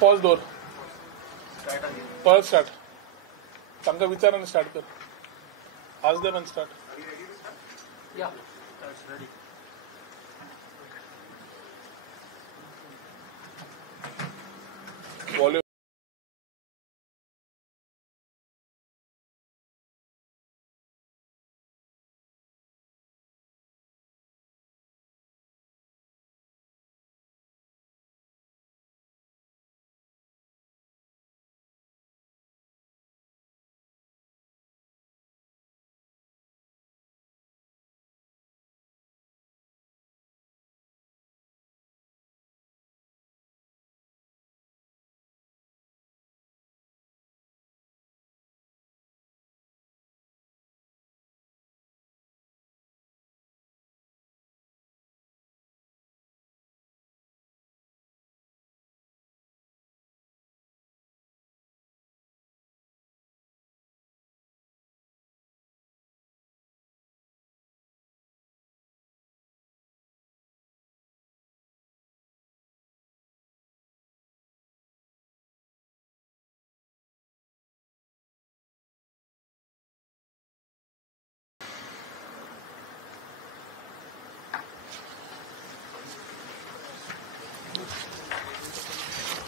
Pause दवर परत start तांकां विचार आनी स्टार्ट कर आज देम आनी स्टार्ट वॉल्यूम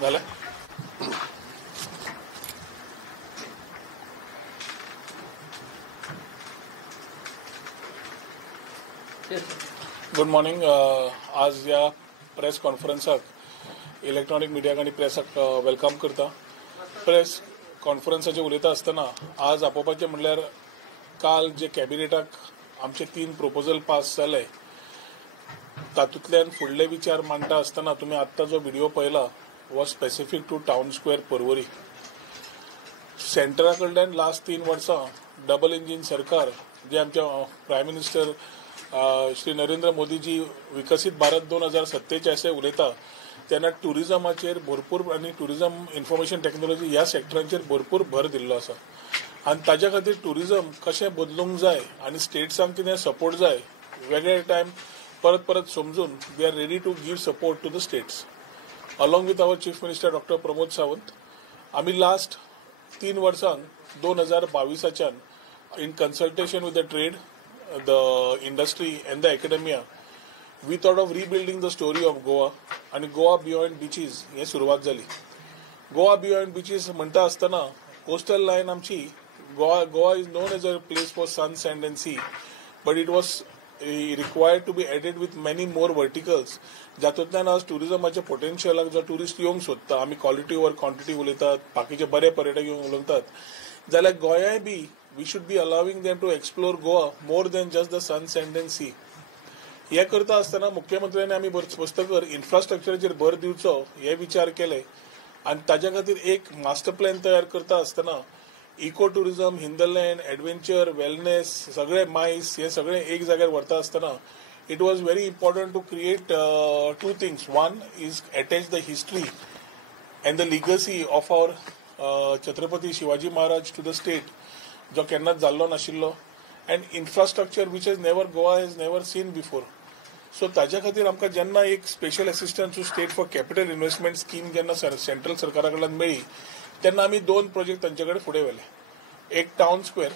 झालं. Good morning. आज या प्रेस कॉन्फरन्साक इलेक्ट्रॉनिक मिडियाक आनी प्रेसाक वेलकम करता. प्रेस कॉन्फरन्साचेर उलयता आसतना आज आपोवपाचें म्हणल्यार काल जे कॅबिनेटाक आमचे 3 प्रपोजल पास जाले तातूंतल्यान फुडले विचार मांडटा आसतना तुमी आत्तां जो व्हिडिओ पळयला was specific to town square Porvorim. सेंटरा कडल्यान लास्ट 3 वर्सां डबल इंजीन सरकार जे आमच्या प्रायम मिनिस्टर श्री नरेंद्र मोदीजी विकसीत भारत 2047 उलयता तेन्ना टुरिजमाचेर भरपूर आनी टुरिजम इन्फॉर्मेशन टेक्नॉलॉजी ह्या सेक्टरांचेर भरपूर भर दिल्लो आसा आनी ताज्या खातीर टुरिजम कशें बदलूंक जाय आनी स्टेट्सांक कितें सपोर्ट जाय वेगळे टायम परत परत समजून they are ready to give support to the states. Along with our chief minister doctor Pramod Sawant आमी लास्ट 3 वर्सांक 2022 in consultation with the trade the industry and the academia we thought of rebuilding the story of Goa आनी Goa beyond beaches हे सुरवात जाली. Goa beyond beaches म्हणटा आसतना coastal line आमची Goa is known as a place for sun sand and sea but it was required to be added with many more verticals जातूंतल्यान आज टुरिजमाचे पोटेन्शियलाक जो टुरिस्ट येवंक सोदता आमी क्वॉलिटी ओवर क्वांटिटी उलयतात बाकीचे बरे पर्यटक येवन उलयतात जाल्यार गोंयाय बी we should be allowing them to explore Goa more than just the sun sand and sea. हे करता आसतना मुख्यमंत्र्यांनी आमी पुस्तकर इन्फ्रास्ट्रक्चराचेर भर दिवचो हे विचार केले आनी ताज्या खातीर एक मास्टर प्लॅन तयार करता आसतना eco tourism hinterland adventure wellness सगळे मायस हे सगळे एक जाग्यार व्हरता आसतना it was very important to create 2 things. One is attach the history and the legacy of our Chhatrapati Shivaji Maharaj to the state जो केन्नाच जाल्लो नाशिल्लो and infrastructure which has never Goa has never seen before. So ताज्या खातीर आमकां जेन्ना एक special assistant to state for capital investment scheme जेन्ना सेंट्रल सरकारा कडल्यान मेळ्ळी तेन्ना आमी 2 प्रोजेक्ट तांचे कडेन फुडें व्हेले. एक टावन स्क्वेअर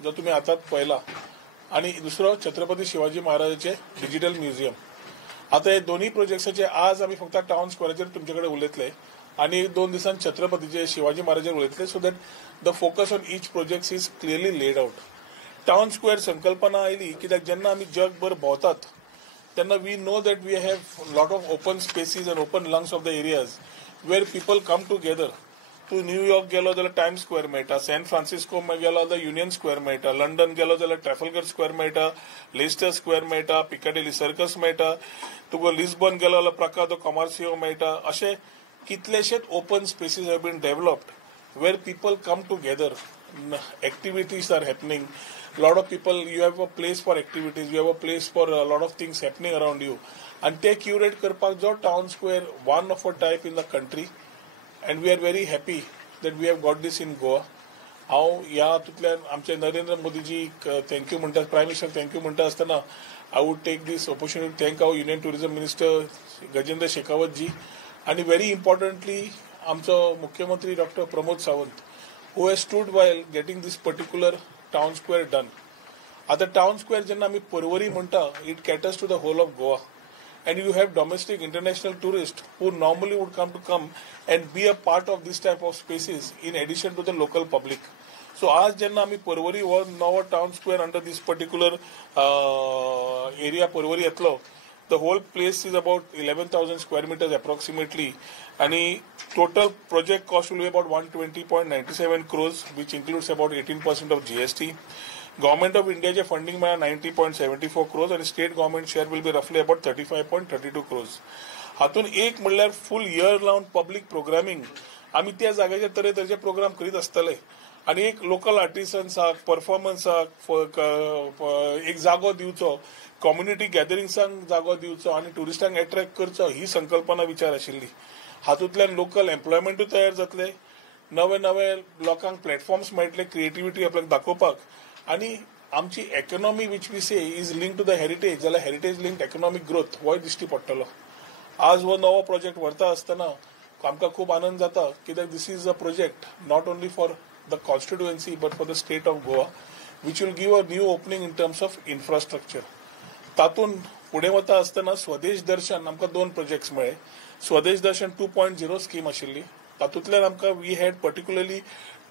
जो तुम्ही आतां पळयला आणि दुसरो छत्रपती शिवाजी महाराजाचे डिजिटल म्युझियम. आता हे दोन्ही प्रोजेक्ट्साचे आज आमी फक्त टावन स्क्वेअराचेर तुमचे कडेन उलयतले आनी 2 दिसांनी छत्रपतीचे शिवाजी महाराजाचेर उलयतले so that the focus on each project is clearly laid out. Town square संकल्पना आयली कित्याक जेन्ना आमी जगभर भोंवतात तेन्ना we know that we have lot of open spaces and open lungs of the areas where people come together. तू New York गेलो जाल्यार टायम स्क्वेअर मेळटा, सॅन फ्रान्सिस्को गेलो जाल्यार युनियन स्क्वेअर मेळटा, लंडन गेलो जाल्यार ट्रॅफल्गर स्क्वेअर मेळटा, लेस्टर स्क्वेअर मेळटा, पिकाडेली सर्कस मेळटा, तुका लिस्बन गेलो जाल्यार प्राकादो कॉमर्सियो मेळटा. अशे कितलेशेच open spaces have been developed where people come together. Activities are happening. Lot of people you have a place for activities, you have a place for lot of things happening around you आनी ते curate करपाक जो town square one of a type in the country and we are very happy that we have got this in Goa. हांव ह्या हातूंतल्यान आमचे Narendra Modiji thank you म्हणटा, prime minister thank you म्हणटा आसतना I would take this opportunity thank our union tourism minister Gajendra Shekhawat ji आनी very importantly आमचो मुख्यमंत्री doctor Pramod Sawant who has stood while getting this particular town square done. आता टाउन स्क्वेअर जेन्ना आमी पर्वरी म्हणटा it caters to the whole of Goa. And you have domestic, international tourists who normally would come and be a part of this type of spaces in addition to the local public. So आज जेन्ना आमी पर्वरी हो नवो town square under दिस particular area Porvorim येतलो, the whole place is about 11,000 square meters approximately, and total project cost will be about 120.97 crores, which includes about 18% of GST. Government of इंडियाचे funding मेळ्ळा 90.74 crores आणि state government share will be रफली about 35.32 crores. हातून एक म्हणल्यार फुल year लावन public programming आमी त्या जाग्याचेर तरेतरेचे प्रोग्राम करीत आसतले आणि एक लोकल आर्टिसन्साक परफॉर्मन्साक एक जागो दिवचो, कम्युनिटी गॅदरिंग्सांक जागो दिवचो आणि टुरिस्टांक अट्रॅक्ट करचो ही संकल्पना विचार आशिल्ली. हातूंतल्यान लोकल एम्प्लॉयमेंटूय तयार जातले, नवे नवे लोकांक प्लॅटफॉर्म्स मेळटले क्रिएटिव्हिटी आपल्याक दाखोवपाक, आणि आमची economy which we say is link to the heritage जाल्यार हेरिटेज लिंक्ड इकॉनॉमिक ग्रोथ होय दिश्टी पडटलो. आज हो नवो प्रोजेक्ट व्हरता आसतना आमकां खूब आनंद जाता कित्याक this is a project not only for the constituency but for the state of Goa which will give a new opening in terms of infrastructure. तातूंत फुडें वता आसतना स्वदेश दर्शन आमकां 2 प्रोजेक्ट्स मेळ्ळे. स्वदेश दर्शन 2.0 स्कीम आशिल्ली, तातूंतल्यान आमकां we had particularly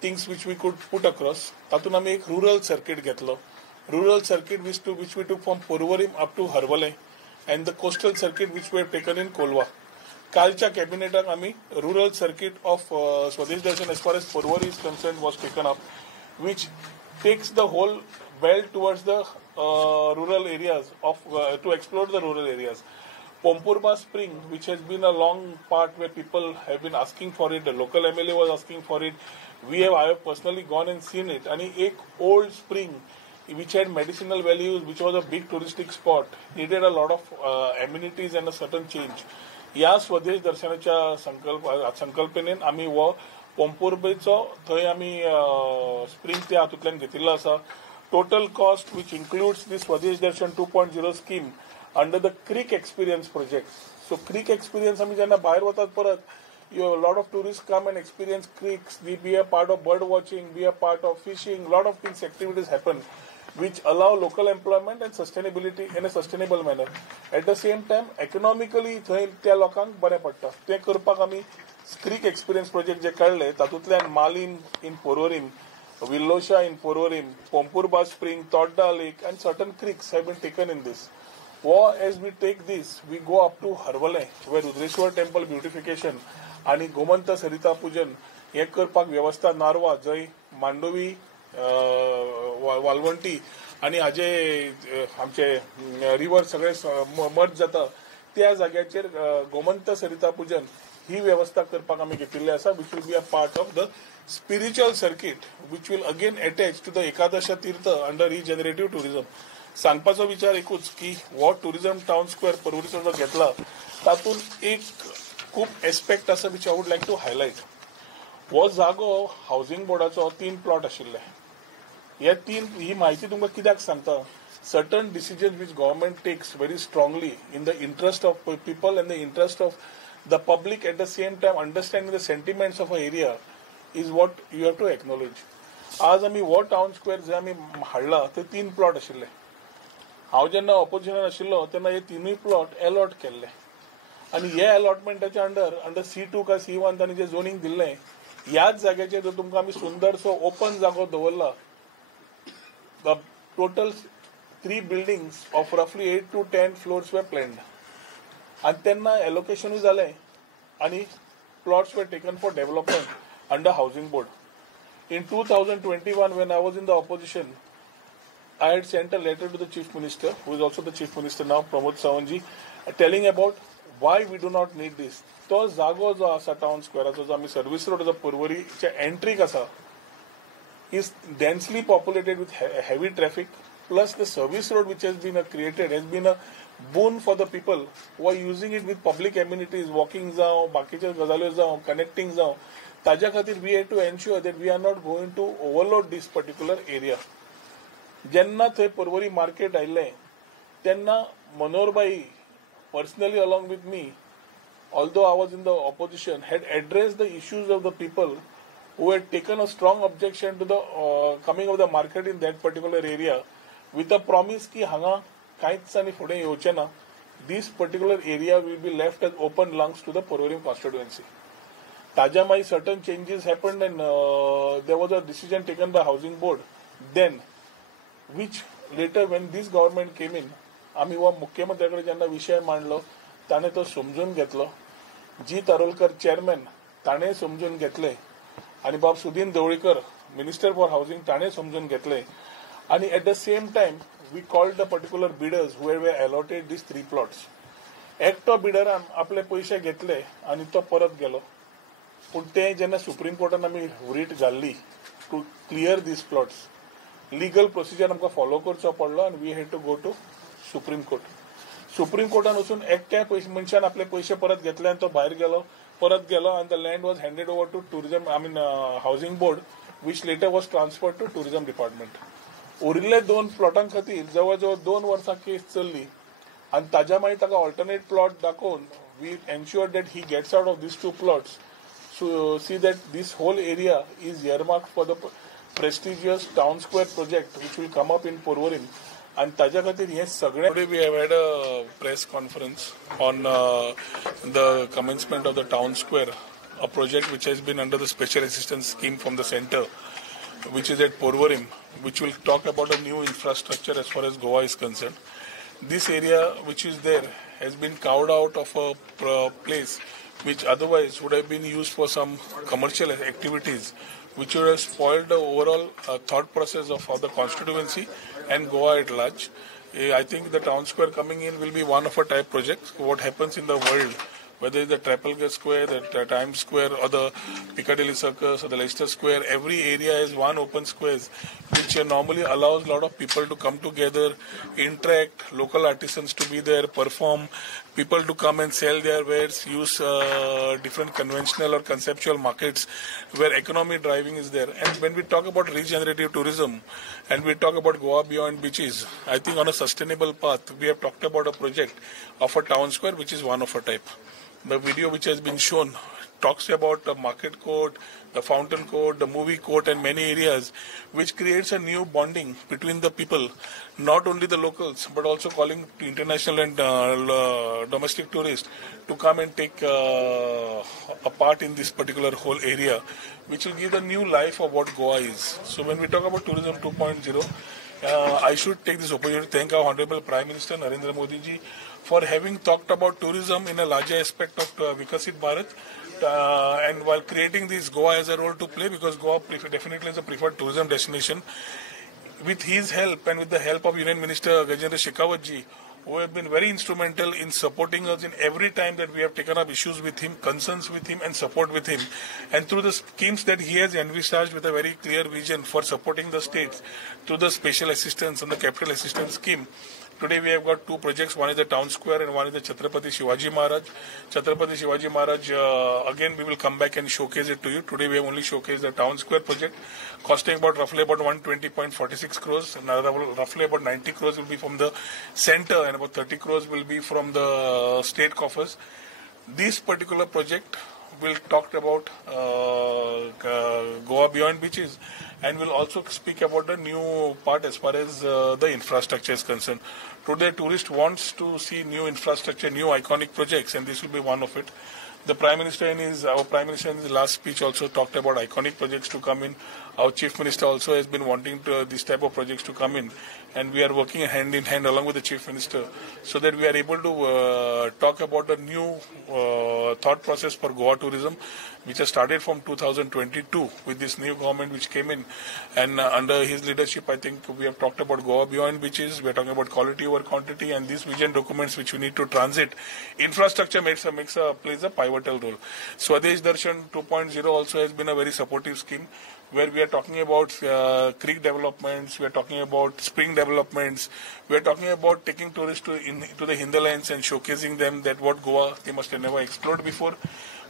things which we could put across. तातून आमी एक रुरल सर्किट घेतलो. Rural circuit which we took from Porvorim up to Harvale and the coastal circuit which we have taken in Kolwa. कालच्या कॅबिनेटाक आमी rural circuit of Swadesh Darshan as far as Porvorim is concerned was taken up, which takes the whole belt towards the rural areas of to explore the rural areas. Pompurba Spring, which has been a long part where people have been asking for it, the local MLA was asking for it. I have personally gone and seen it. And एक old spring which had medicinal values, which was a big touristic spot, needed a lot of amenities and a certain change. या स्वदेश दर्शनाच्या संकल्पनेन आमी हो पोंपुर्बेचो थंय आमी spring त्या हातूंतल्यान घेतिल्लो आसा. Total cost which includes the Swadesh Darshan 2.0 scheme under the Creek Experience project. So Creek Experience आमी जेन्ना भायर वतात परत, a lot of tourists come and experience creeks, be a part of bird watching, be a part of fishing, lot of things, activities happen which allow local employment and sustainability in a sustainable manner. At the same time, economically त्या लोकांक बरें पडटा. ते करपाक आमी Creek Experience project जे काडले तातूंतल्यान मालीन in Porvorim, Villosa in Porvorim, Pompurba Spring, Todda Lake, and certain creeks have been taken in this. Or as we take this, we go up to Harvale, where Rudreshwar temple beautification आणि गोमंत सरिता पूजन हे करपाक व्यवस्था नारवा जय मांडोवी वालवंटी आणि हाजे आमचे रिवर सगळे merge जाता त्या जाग्याचेर गोमंत सरिता पूजन ही व्यवस्था करपाक आमी घेतिल्ली आसा, which will be a part of the spiritual circuit which will again attach to the Ekadash Tirth under regenerative tourism. सांगपाचो विचार एकूच की हो टुरिझम टाउन स्क्वेअर पर्वरीचो जो घेतला तातूंत एक खूब एस्पेक्ट आसा which I would like to highlight. हो जागो हावसिंग बोर्डाचो 3 प्लॉट आशिल्ले. ही म्हायती तुमकां कित्याक सांगता, certain decisions which government takes very strongly in the interest of people and the interest of the public, at the same time understanding the sentiments of an area is what you have to acknowledge. आज आमी वो town square जे आमी हाडला ते 3 plot आशिल्ले. हांव जेन्ना ऑपोजिशनान आशिल्लो तेन्ना हे 3 प्लॉट अलॉट केल्ले आणि हे अलॉटमेंटाच्या अंडर C2 का C1 तांणी जे झोनिंग दिल्लें ह्याच जाग्याचेर जर तुमकां आमी सुंदरसो ओपन जागो दवरला, the total 3 buildings of roughly 8 to 10 floors were planned. And then allocation was done and plots were taken for development under housing board. In 2021, when I was in the opposition, I had sent a letter to the chief minister, who is also the chief minister now, Pramod Sawantji, telling about why we do not need this. तो जागो जो आसा town स्क्वेअराचो जो आमी service road जो पर्वरीच्या एंट्रीक आसा is densely populated with heavy traffic, plus the service road which has been created has been a boon for the people who are using it with public amenities, walking जावं, बाकीच्या गजाल्यो जावं, connecting जावं. ताज्या खातीर we have to ensure that we are not going to overload this particular area. जेन्ना थंय Porvorim market आयिल्लें तेन्ना मनोहरबाई personally along with me although I was in the opposition, had addressed the issues of the people who had taken a strong objection to the coming of the market in that particular area, with a promise ki hanga kaitch ani fude yeवचे ना. This particular area will be left as open lungs to the Porvorim constituency. Tajamai certain changes happened and there was a decision taken by Housing Board then, which later when this government came in, आम्ही व मुख्यमंत्र्याकडे ज्यांना विषय मांडलो त्याने तो समजून घेतलो. जी तरोलकर chairman ताणे समजून घेतले आणि बाब Sudin Dhavalikar minister for housing ताणे समजून घेतले आणि at the same time we called the particular bidders were we allotted this 3 plots. एकटो बिडरान आपले पैसे घेतले आणि तो परत गेलो. पण ते जेन्ना सुप्रीम कोर्टान आमी रीट घाल्ली to clear these plots, legal procedure आमकां फॉलो करचो पडलो आणि we had to go to supreme court. Supreme कोर्टान वचून एकट्या मनशान आपले पैसे परत घेतले आणि तो भायर गेलो, परत गेलो आणि the land was handed over to tourism housing board, which later was transferred to tourism department. उरिल्ले 2 प्लॉटां खातीर जवळ जवळ 2 वर्सां केस चल्ली आणि ताज्या मागीर ताका ऑल्टरनेट प्लॉट दाखोवन we ensure that he gets out of these 2 plots. So see that this whole area is earmarked for the prestigious town square project which will come up in Porvorim. And ताज्या खातीर हे सगळे. Today we have had a press conference on the commencement of the town square, a project which has been under the special assistance scheme from the center, which is at Porvorim, which will talk about a new infrastructure as far as Goa is concerned. This area which is there has been carved out of a place which otherwise would have been used for some commercial activities, which would have spoiled the overall thought process of the constituency and Goa at large. I think the town square coming in will be one of a type projects. What happens in the world, whether it's the Trafalgar Square, the Times Square, or the Piccadilly Circus, or the Leicester Square, every area is one open squares, which normally allows a lot of people to come together, interact, local artisans to be there, perform, people to come and sell their wares, use different conventional or conceptual markets where economy driving is there. And when we talk about regenerative tourism and we talk about Goa beyond beaches, I think on a sustainable path, we have talked about a project of a town square which is one of a type. The video which has been shown talks about the market court, the fountain court, the movie court, and many areas, which creates a new bonding between the people, not only the locals, but also calling international and domestic tourists to come and take a part in this particular whole area, which will give a new life of what Goa is. So when we talk about Tourism 2.0, I should take this opportunity to thank our Honorable Prime Minister Narendra Modi ji for having talked about tourism in a larger aspect of Vikasit Bharat, and while creating this, Goa has a role to play because Goa definitely is a preferred tourism destination. With his help and with the help of Union Minister Gajendra Shekhawat ji, who have been very instrumental in supporting us in every time that we have taken up issues with him, concerns with him and support with him. And through the schemes that he has envisaged with a very clear vision for supporting the states through the special assistance and the capital assistance scheme, today we have got 2 projects. One is the town square and one is the Chhatrapati Shivaji Maharaj. Chhatrapati Shivaji Maharaj, again we will come back and showcase it to you. Today we have only showcased the town square project, costing roughly about 120.46 crores. Roughly about 90 crores will be from the center and about 30 crores will be from the state coffers. This particular project will talk about Goa beyond beaches, and will also speak about the new part as far as the infrastructure is concerned. Today, tourist wants to see new infrastructure, new iconic projects, and this will be one of it. The our Prime Minister in his last speech also talked about iconic projects to come in. Our Chief Minister also has been wanting this type of projects to come in, and we are working hand in hand along with the Chief Minister so that we are able to talk about a new thought process for Goa tourism, which has started from 2022 with this new government which came in, and under his leadership I think we have talked about Goa beyond beaches, we are talking about quality over quantity, and these vision documents which we need to transit. Infrastructure plays a pivotal role. Swadesh Darshan 2.0 also has been a very supportive scheme, where we are talking about creek developments, we are talking about spring developments, we are talking about taking tourists to the hinterlands and showcasing them that what Goa they must have never explored before.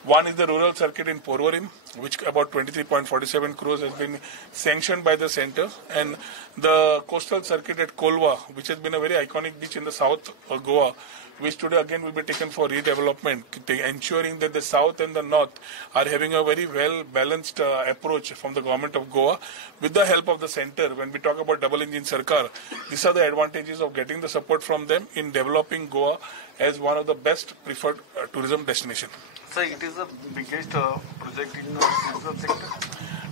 One is the rural circuit in Porvorim, which about 23.47 crores has been sanctioned by the centre, and the coastal circuit at Kolwa, which has been a very iconic beach in the south of Goa, which today again will be taken for redevelopment, ensuring that the south and the north are having a very well balanced approach from the government of Goa with the help of the center. When we talk about double engine Sarkar, these are the advantages of getting the support from them in developing Goa as one of the best preferred tourism destination. So it is the biggest project in the tourism sector?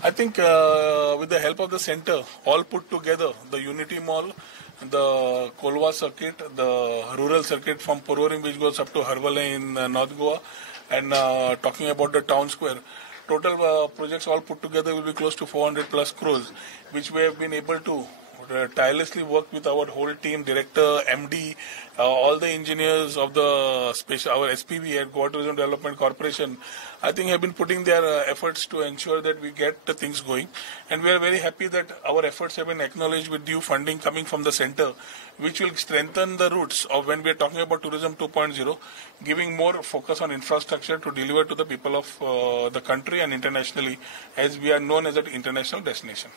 I think with the help of the center, all put together, the Unity Mall, the Kolwa circuit, the rural circuit from Pororim which goes up to Harvale in North Goa, and talking about the town square, total projects all put together will be close to 400 plus crores, which we have been able to tirelessly work with our whole team, director, MD, all the engineers of the our SPV at Goa Tourism Development Corporation. I think have been putting their efforts to ensure that we get the things going, and we are very happy that our efforts have been acknowledged with due funding coming from the center, which will strengthen the roots of when we are talking about tourism 2.0, giving more focus on infrastructure to deliver to the people of the country and internationally, as we are known as an international destination.